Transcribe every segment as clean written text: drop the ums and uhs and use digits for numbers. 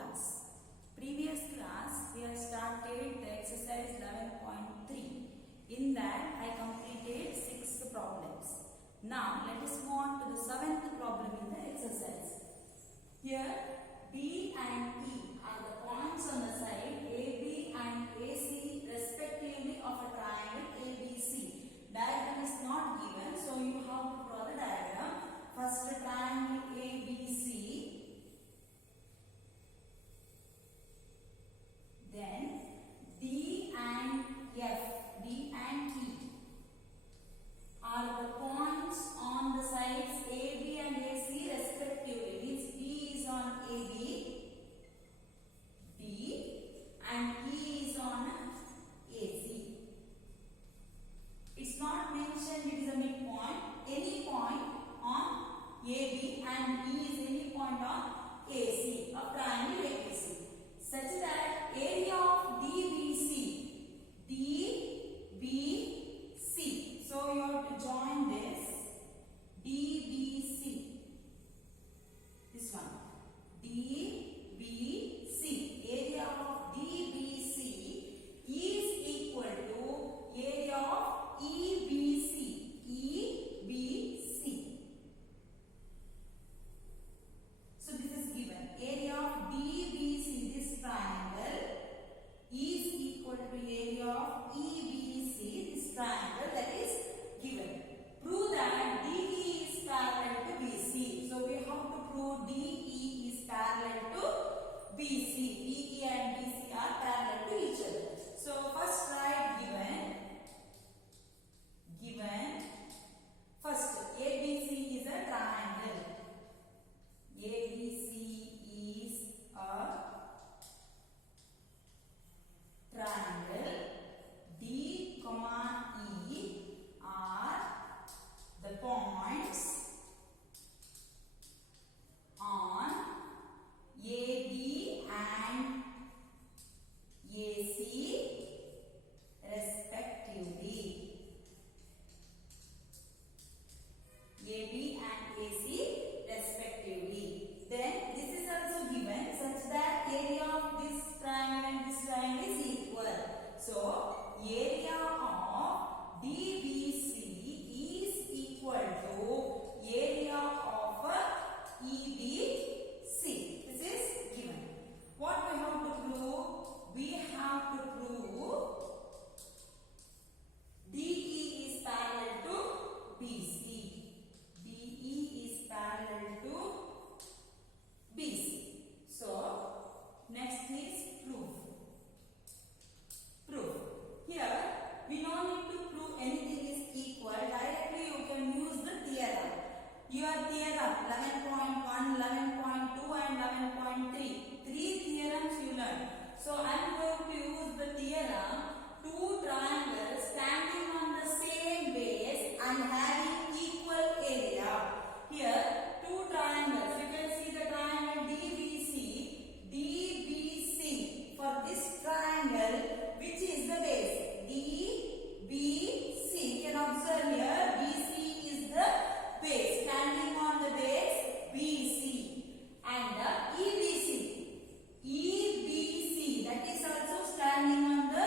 class. Previous class we have started the exercise 11.3. In that I completed 6 problems. Now let us move on to the 7th problem in the exercise. Here B and E are the points on the side AB and AC respectively of a triangle ABC. Diagram is not given, so you have to draw the diagram. First triangle ABC. Then D and F, D and E are the points on the sides AB and AC respectively. Means D is on AB, D and E is on AC. It's not mentioned it is a midpoint. Any point on AB and E is any point on AC of triangle ABC. Such that area of DBC, DBC. So you have to join this DBC. This one, DBC. Area of DBC is equal to area of EBC. EBC. So this is given. Area of DBC, this triangle, is equal to area of EBC, this triangle, that is given. Prove that DE is parallel to BC. So we have to prove DE is parallel to BC. DE and BC are parallel to each other. So first write given. First ABC is a triangle. ABC is a triangle. D, E are the points on AB and AC respectively. AB and AC respectively. Then this is also given such that area of this triangle and this triangle is equal. So area of DBC is equal to area of EBC. This is given. What we have to prove? We have to prove DE is parallel to BC. DE is parallel to BC. So next is proof. Here we don't need to prove anything is equal. Directly you can use the theorem. Your theorem 11.1, 11.2 and 11.3. 3 theorems you learn. So I am going to use the theorem. 2 triangles standing on the same base and having equal area. Here 2 triangles. You can see the triangle DBC. DBC. For this triangle, which is the base? DBC. You can observe here BC is the base. Standing on the base BC. And the EBC. EBC. That is also standing on the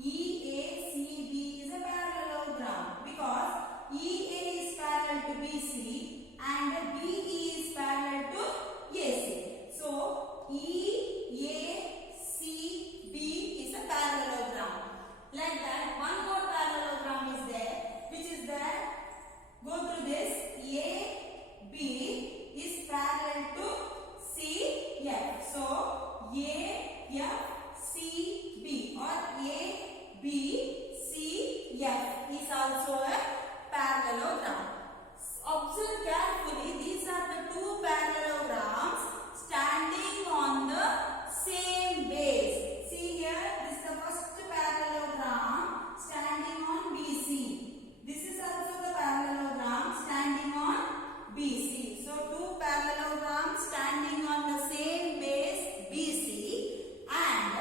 EACB is a parallelogram because EA is parallel to BC and BE is parallel to AC. So EACB is a parallelogram. Like that, one more parallelogram is there, which is that, go through this, AB is parallel to CF. So AFCB or ABCF is also a parallelogram. Observe carefully, these are the two parallelograms standing on the same base. See here, this is the first parallelogram standing on BC. This is also the parallelogram standing on BC. So two parallelograms standing on the same base BC, and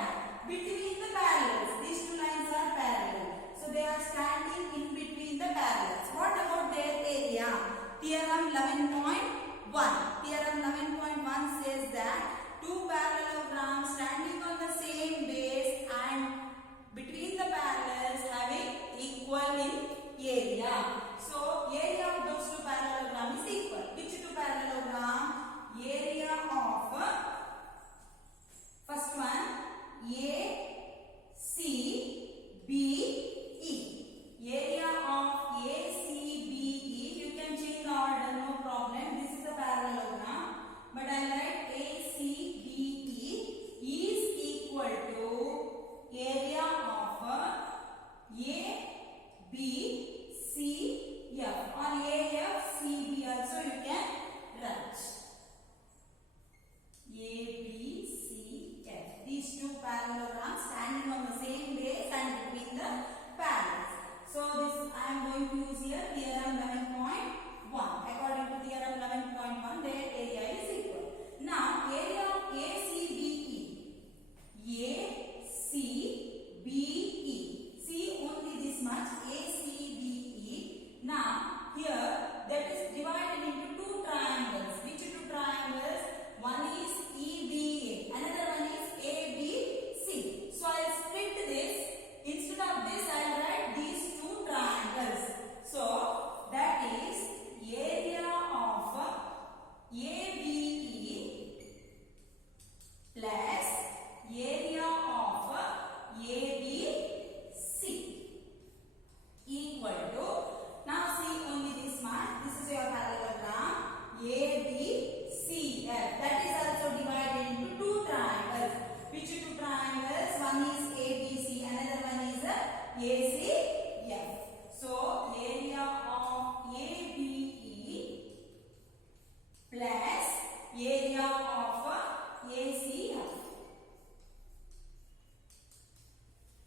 between the parallels, these two lines are parallel. So they are standing in between the parallels. What about their area? Theorem 11.1. Theorem 11.1 says that two parallelograms standing on the same base and between the parallels having equal in area. So area of those two parallelograms is equal. Which two parallelogram? Area of first one ACBE. Area of ACBE, you can change the order, no problem. This is a parallelogram, but I write ACBE is equal to area of ABCF or AFCB also you can write. ABCF. These two parallelograms standing on the same base and between the parallels. So this I am going to use here theorem 11.1. According to theorem 11.1, their area is equal. Now area of ACBE. ACBE. See only this much, ACBE. Now here that is divided into two triangles. Which two triangles? One is EBA, another one is ABC. So I will split this. Instead of this, I will write these two triangles. So that is area of ABE plus area of ABC equal to, now see only this much. This is your parallelogram ABCF. That is also divided into two triangles. Which two triangles? One is ABC, another one is ACF. So area of ABE plus area of ACF.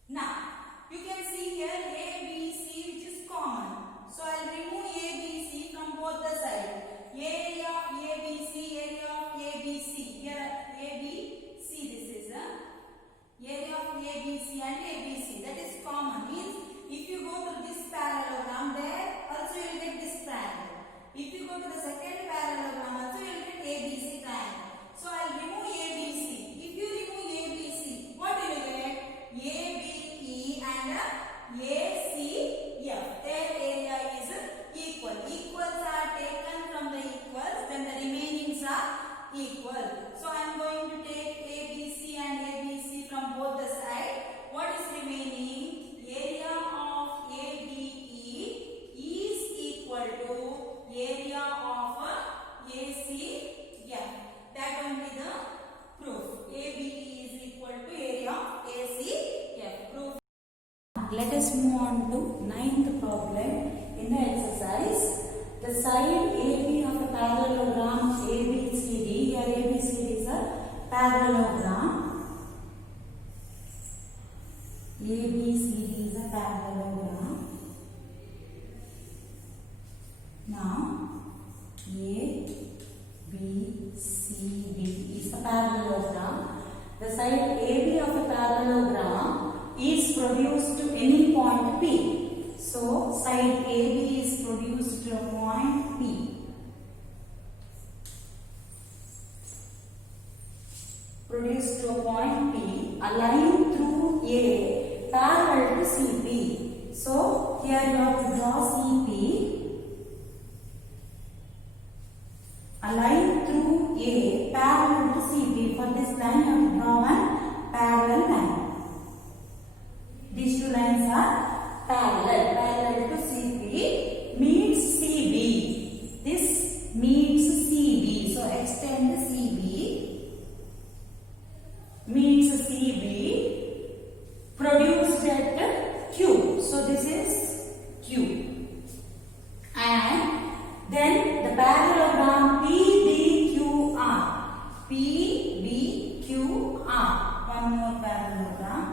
Now you can see here ABC, which is common. So I will remove ABC from both the sides. Area of ABC, area of ABC. Here ABC, this is a area of ABC and ABC. That is common. Means if you go to this parallelogram, there also you will get this triangle. If you go to the second parallelogram, also you will get ABC triangle. So I will remove ABC. If you remove ABC, what will you get? ABE and ACF. Their area is equal. Equals are taken from the equals, then the remainings are equal. So I am going to take ABC and ABC from both the sides. What is remaining? Area of ABE is equal to area of ACF. That only the proof. ABE is equal to area of ACF. Proof. Let us move on to 9th problem in the exercise. The side AB of a parallelogram ABCD. Here ABCD is a parallelogram. ABCD is a parallelogram. Now ABCD is a parallelogram. The side AB of a parallelogram is produced to any point P. So side AB is produced to a point P. Produced to a point P, a line through A parallel to CP. So here you have to draw CP. A line through A parallel to CP. For this line you have to draw one parallel line. These two lines are parallel to CP meets CB. This meets CB. So extend CB meets CB produced at Q. So this is Q. And then the parallelogram PBQR. PBQR. One more parallelogram.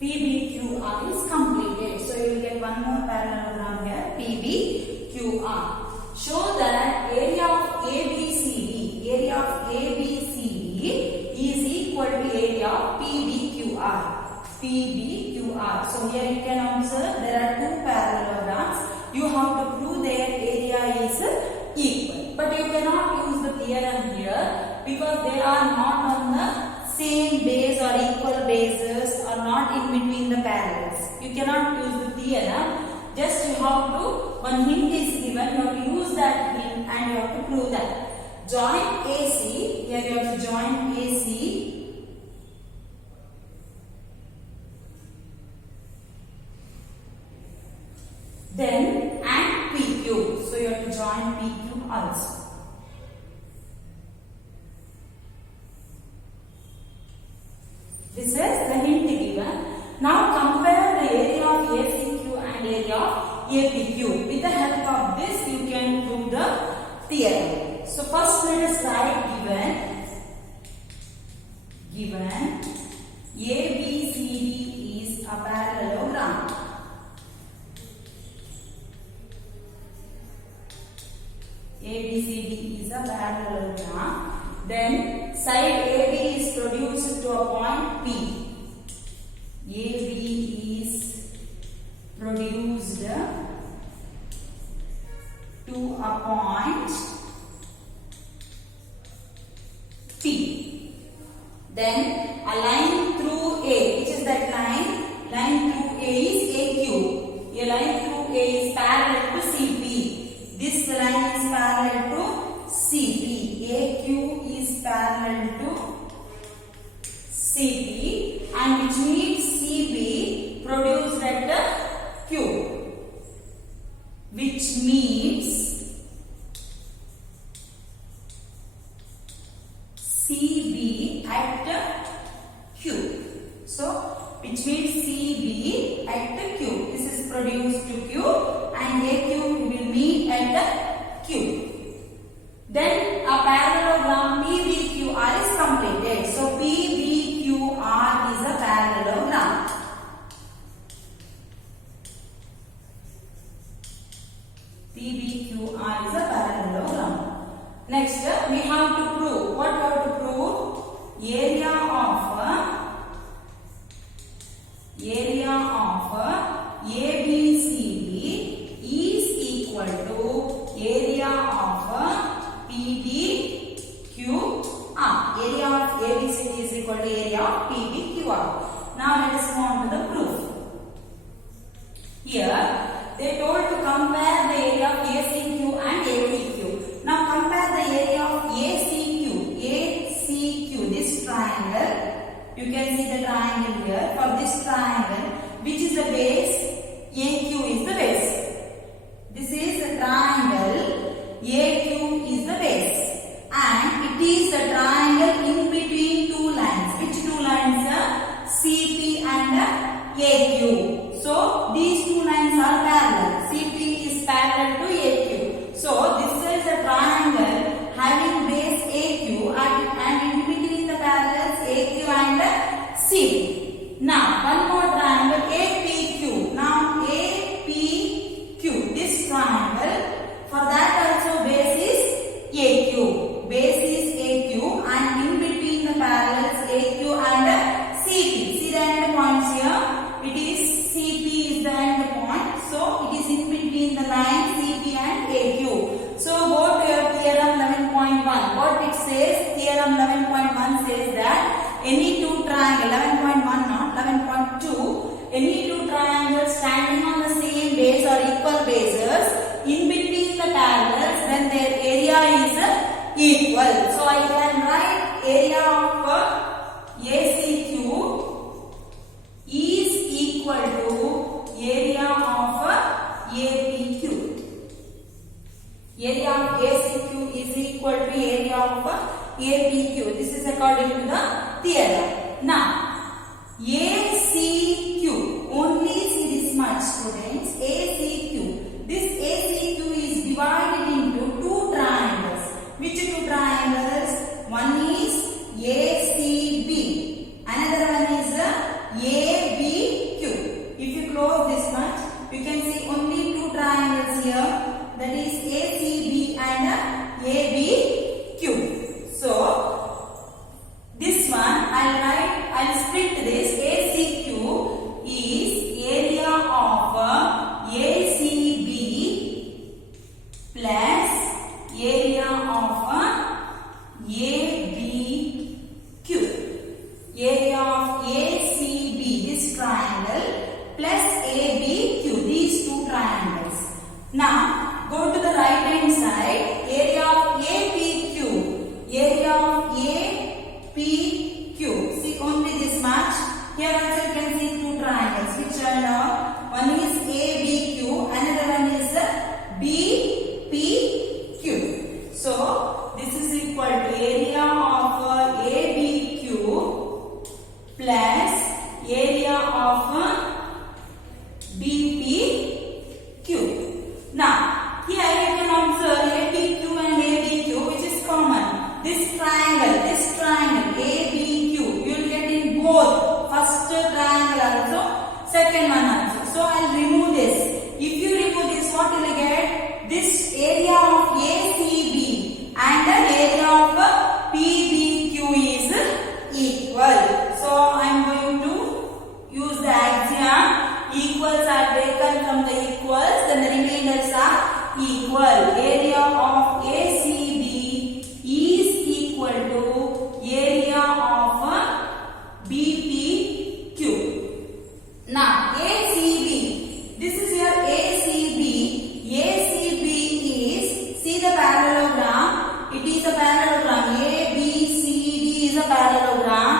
PBQR is completed. So you will get one more parallelogram here. PBQR. Show that area of ABCD is equal to area of PBQR. So here you can observe there are two parallelograms. You have to prove their area is equal. But you cannot use the theorem here because they are not on the same base or equal bases or not in between the parallels. You cannot use the theorem. Just you have to, one hint is given, you have to use that hint and you have to prove that. Join AC, here you have to join AC. Then and PQ. So you have to join PQ also. This is the hint given. Now compare the area of ACQ and area of APQ. With the help of this you can prove the theorem. So first let us write given ABCD is a parallelogram. ABCD is a parallelogram. Then side AB is produced to a point P. AB is produced to a point P. Then a line through A, which is that line? Line through A is AQ. A line through A is parallel to CP. This line is parallel to CP. AQ is parallel to CP and which means CB produced at the Q. Which means CB at the Q. So which means CB at the Q. This is produced to Q and AQ will meet at the Q. Then a parallelogram PBQR is completed. So PBQR is a parallelogram. PBQR is a parallelogram. Next, we have to prove. What we have to prove? Area of ABCD is equal to area of PBQR. Area of ABCD is equal to area of PBQR. Now let us move on to the proof. Here they told to compare the area of ACQ and APQ. Now compare the area of ACQ. This triangle. You can see the triangle here. For this triangle, which is the base? AQ is the base. This is the triangle. AQ is the base. And it is the triangle in between two lines. Which two lines? CP and AQ. So these two lines are parallel. CP is parallel to AQ. So this is a triangle having base AQ and in between the parallels AQ and CP. Now one more triangle APQ. Now APQ. This triangle, for that also base is AQ. Base is AQ and in between the parallels AQ and CP. See the end points here. It is CP is the end point. So it is in between the line CP and AQ. So go to your theorem 11.1. What it says? theorem 11.1 says that any two triangles, 11.1 not 11.2, any two triangles standing on the same base or equal bases in between the parallels, then their area is equal. So I can write area of ACQ is equal to area of APQ. Area of ACQ is equal to area of APQ. This is according to the theorem. Now, ACQ, only see this much students, ACQ. This ACQ is divided into two triangles. Which two triangles? One is ACB, another one is ABQ. If you close this much, you can see only two triangles here. That is ACB and ABQ. So this one I'll split this. ACQ is area of ACB plus area of ABQ. Area of ACB, this triangle, plus ABQ, these two triangles. Now go to the right hand side, area of APQ, area of APQ. See only this much. Here also you can see two triangles. Which are one is ABQ, another one is BPQ. So this is equal to area of ABQ plus area of BPQ. Now here you can observe APQ and ABQ, which is common. This triangle ABQ, you will get in both first triangle also, second one also. So I will remove this. If you remove this, what will you get? This area of ACB and the area of PBQ is equal. So I am going to use the axiom. Equals are taken from the equals, then the remainders are equal. Area of ACB is equal to area of BPQ. Now ACB, this is your ACB. ACB is, see the parallelogram, it is a parallelogram. ABCD is a parallelogram.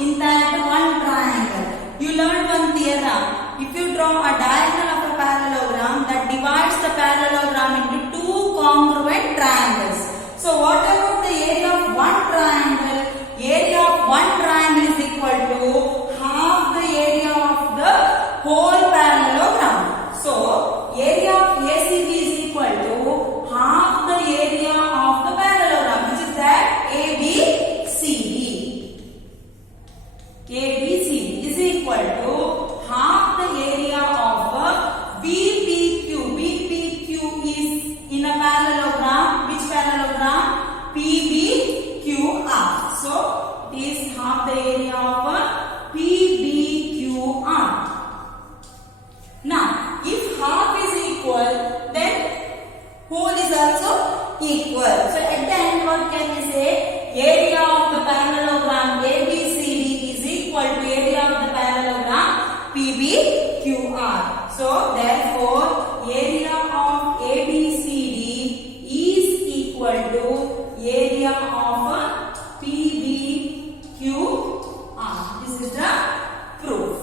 In that one triangle, you learned one theorem. If you draw a diagonal of a parallelogram that divides the parallelogram into two congruent triangles. So what about the area of one triangle? Area of one triangle is equal to half the area of the whole parallelogram. So area of ACB is equal to half the area of the parallelogram, which is that ABCD. ABCD is equal to half the area of BPQ. BPQ is in a parallelogram. Which parallelogram? PBQR. So it is half the area of PBQR. Now, if half is equal, then whole is also equal. So at the end, what can we say? Area of the parallelogram ABCD is equal to area of the parallelogram PBQR. So therefore, area of ABCD is equal to area of PBQR. This is the proof.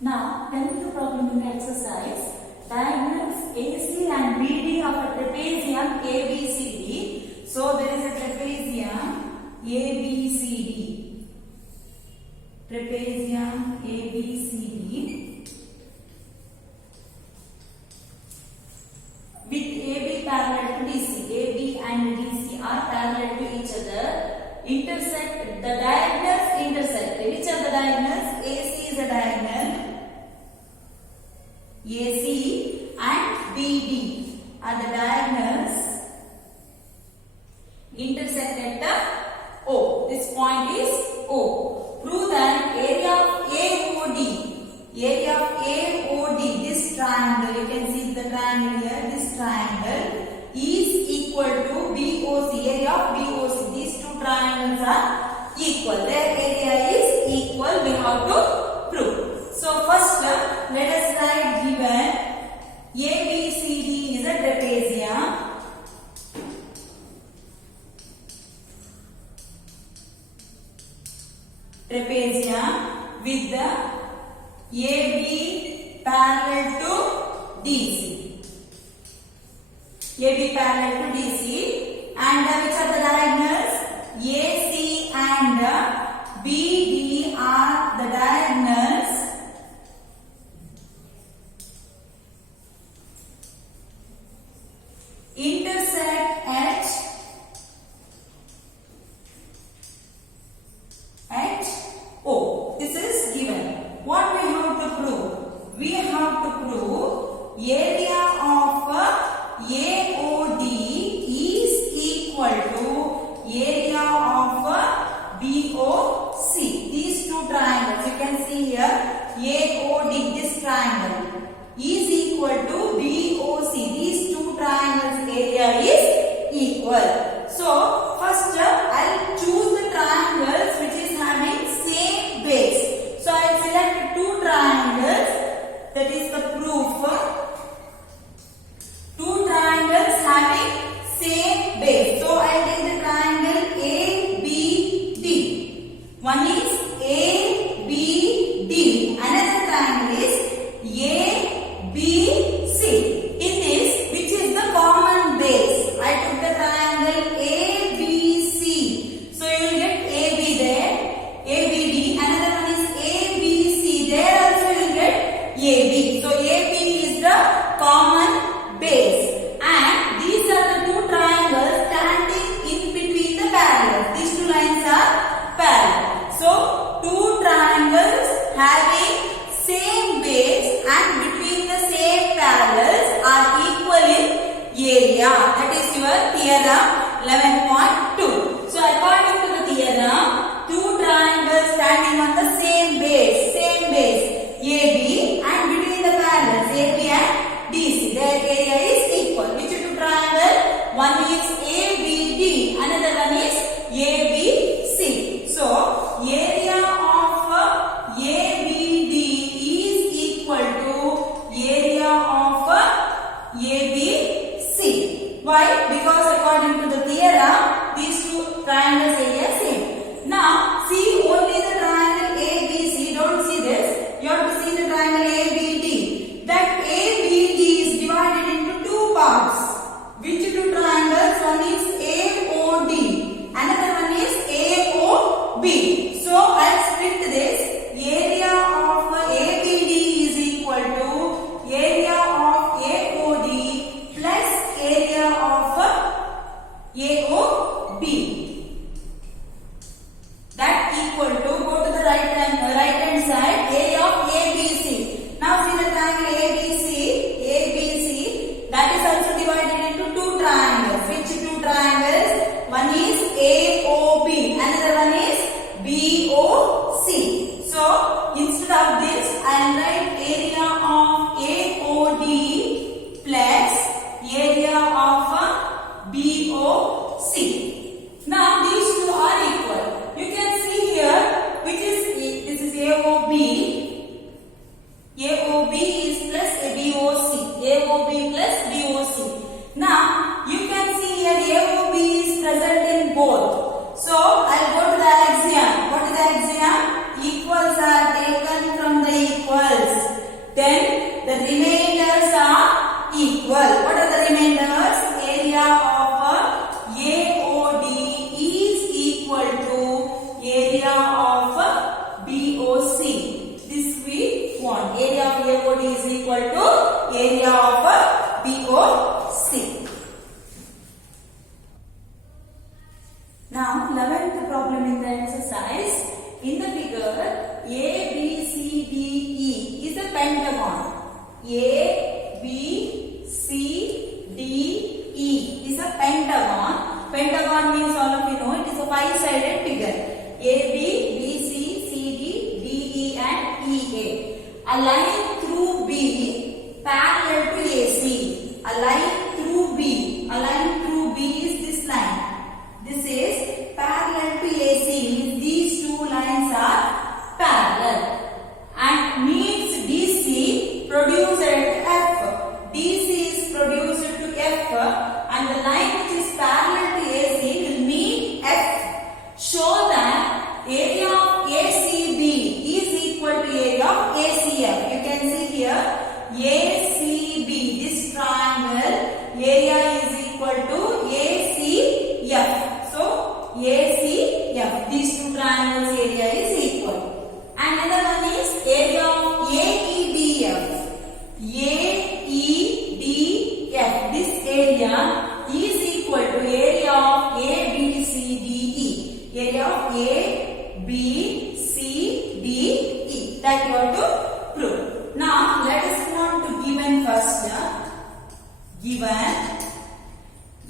Now, coming to problem in the exercise, diagonals AC and BD of a trapezium ABCD. So there is a trapezium ABCD. Trapezium ABCD with AB parallel to DC. AB and DC are parallel to each other. Intersect, the diagonals intersect. Which are the diagonals? AC is a diagonal. AC and BD are the diagonals intersect at the O. This point is O. Prove that area of AOD, this triangle, you can see the triangle here, this triangle is equal to BOC, area of triangles are equal. Their area is equal. We have to prove. So first, let us write given ABCD is a trapezium. Trapezium with the AB parallel to DC. AB parallel to DC, and which are the diagonals? AC and BD are the diagonals intersect at O. This is given. What we have to prove? We have to prove area of AOD is equal to area of BOC. These two triangles, you can see here, AOD, this triangle, is equal to BOC. These two triangles area is equal. So first I'll choose the triangles which is having same base. So I'll select two triangles. That is the proof. Two triangles having same base. So I'll take the triangle ABD. One is ABD. Another triangle is ABC. In this, which is the common base? I took the triangle ABC. So you will get AB there, ABD. Another one is ABC. There also you will get AB. So AB is the common base. And these are the two triangles standing in between the parallels. These two lines are parallel. So two triangles having same base and between the same parallels are equal in area. That is your theorem 11.2. So according to the theorem, two triangles standing on the same base AB, and between the parallels AB and DC, their area is equal. Which two triangle? One is ABD, another one is ABC. So area of ABD is equal to area of ABC. Why? Because according to the theorem, these two triangles area same. Now see only the triangle ABC. Don't see this. You have to see the triangle ABD. That ABD is divided into two parts. Which two triangles? One is AOD. Another one is AOB. So I'll split this. Area of ABD is equal to area of AOD plus area of AOB. That equal to, go to the right hand side, area of ABC. Now see the triangle ABC, that is also divided into two triangles. Which two triangles? One is AOB, another one is BOC. So instead of this, I will write area of AOD plus area of BOC. Now these two are equal. You can see here, which is this is AOB. AOB is plus BOC. AOB plus BOC. Now you can see here AOB is present in both. So I'll go to the axiom. What is the axiom? Equals are taken from the equals. Then the remainders are equal. What are the remainders? Area of AOD is equal to area of BOC. This we want. Area of AOD is equal to area of BOC. Now 11th problem in the exercise. In the figure, ABCDE is a pentagon. ABCDE is a pentagon. Pentagon means all of you know it is a five-sided figure. AB, BC, CD, DE and EA. A line through B parallel to AC. A line through B. A line through B is this line. This is parallel equal to ACF. So ACF, these two triangles area is equal. And another one is area of AEDF. AEDF, this area is equal to area of ABCDE. Area of ABCDE. That you have to prove. Now let us move on to given first. Given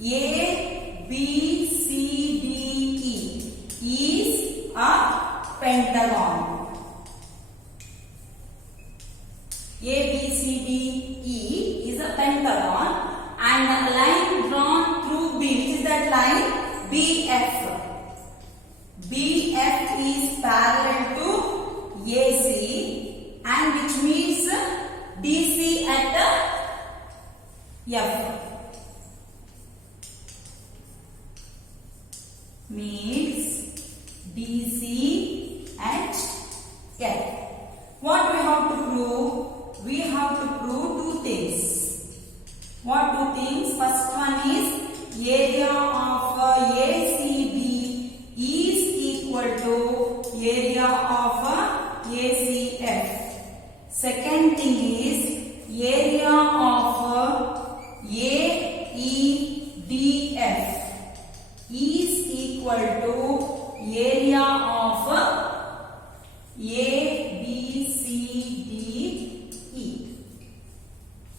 ABCDE is a pentagon. ABCDE is a pentagon, and a line drawn through B, which is that line BF. BF is parallel to AC, and which means DC at F. Means DC at F. What we have to prove? We have to prove two things. What two things? First one is area of ACB is equal to area of ACF. Second thing is area of AEDF is equal to area of ABCDE.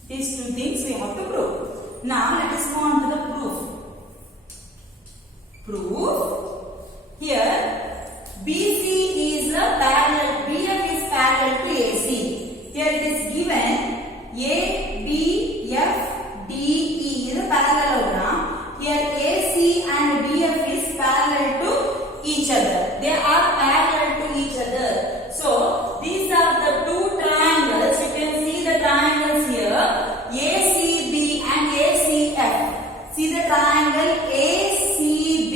These two things we have to prove. Now let us go on to the proof. Proof. Here BC is a parallel, BF is parallel to AC. Here it is given ABFDE is a parallelogram. Here AC and BF is parallel to each other. They are parallel to each other. So these are the two triangles. You can see the triangles here, ACB and ACF. See the triangle ACB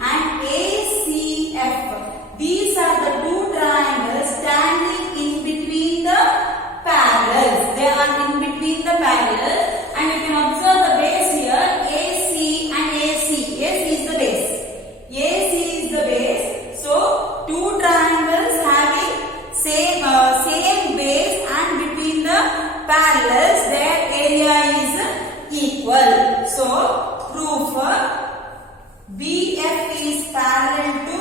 and ACF. These are the two triangles standing in between the parallels. They are in between the parallels, and you can observe the base here, AC and AC. AC is the base. AC is the base. So two triangles having same base, and between the parallels their area is equal. So proof BF is parallel to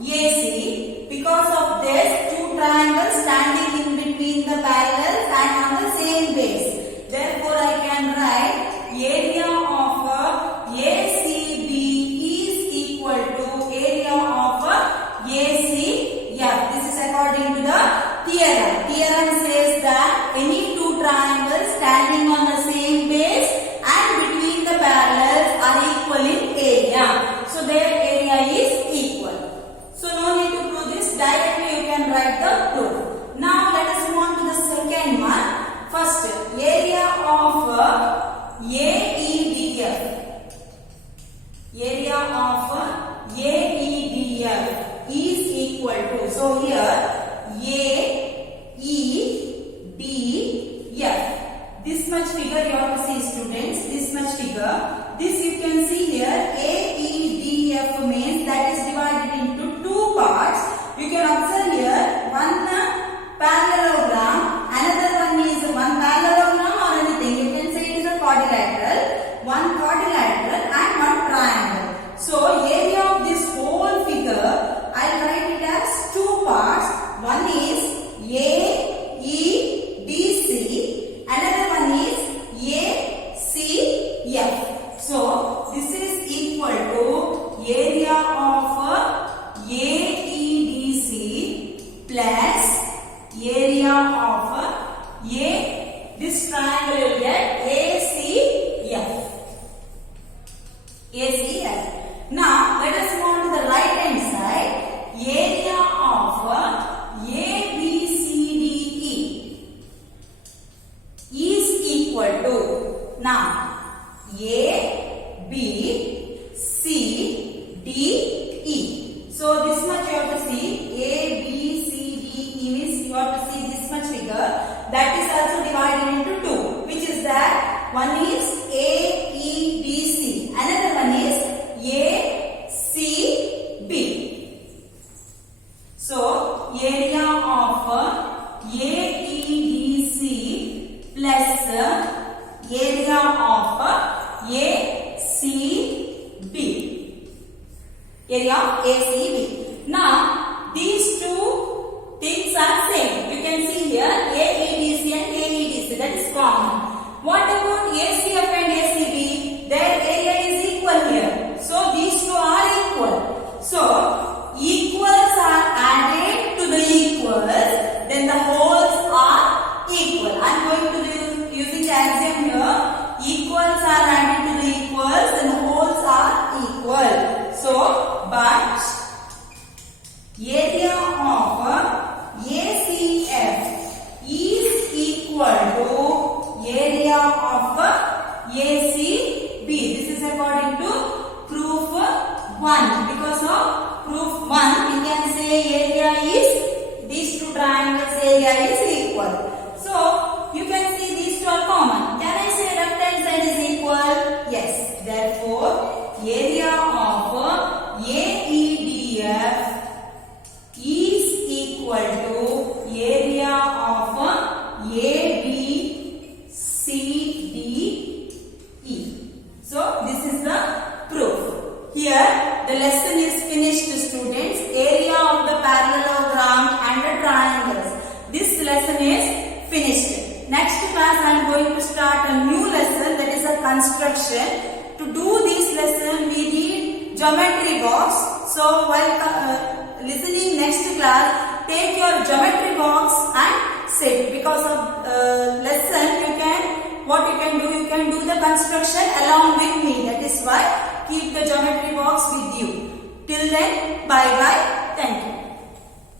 AC. Because of this, two triangles standing in between the parallels and on the same base. Therefore I can write area of ACB is equal to area of ACF. This is according to the theorem. Theorem says that any two triangles standing on the same base and between the parallels are equal in area. So their area is equal. So no need to prove this. Directly you can write the proof. Now let us move on to the second one. First, area of AEDF. Area of AEDF is equal to, so here AEDF. This much figure you have to see, students. This much figure. This you can see here. AEDF means that is divided into two parts. You can observe here one parallelogram. Another one is one parallelogram or anything. You can say it is a quadrilateral. One quadrilateral and one triangle. So area of this whole figure, I will write it as two parts. One is AEDC. Another one is ACF. So this is equal to area of AEDC plus area of this triangle you will get ACF. ACF. Now let us move on to the right hand side. Area of ABCDE is equal to, now ABCDE. So this much you have to see. ABCDE means you have to see this much figure. That is also divided into two. Which is that? One is AEDC Area of ACB. Now these two things are same. You can see here AEDC and AEDC, that is common. What about ACF and ACB? Their area is equal here. So these two are equal. So equals are added to the equals, then the wholes are equal. I am going to be using the axiom here. Equals are added to the equals, then the wholes are equal. So, but area of ACF is equal to area of ACB. This is according to proof 1. Because of proof 1, we can say area is, these two triangles area is equal. So, you can see these two are common. Can I say left hand side is equal? Yes. Therefore, area of AEDF is equal to area of ABCDE. So, this is the proof. Here, the lesson is finished, students. Area of the parallelogram and the triangles. This lesson is finished. Next class, I am going to start a new lesson, that is a construction. To do this lesson, we need geometry box. So while listening next class, take your geometry box and sit. Because of lesson, what you can do the construction along with me. That is why keep the geometry box with you. Till then, bye bye. Thank you.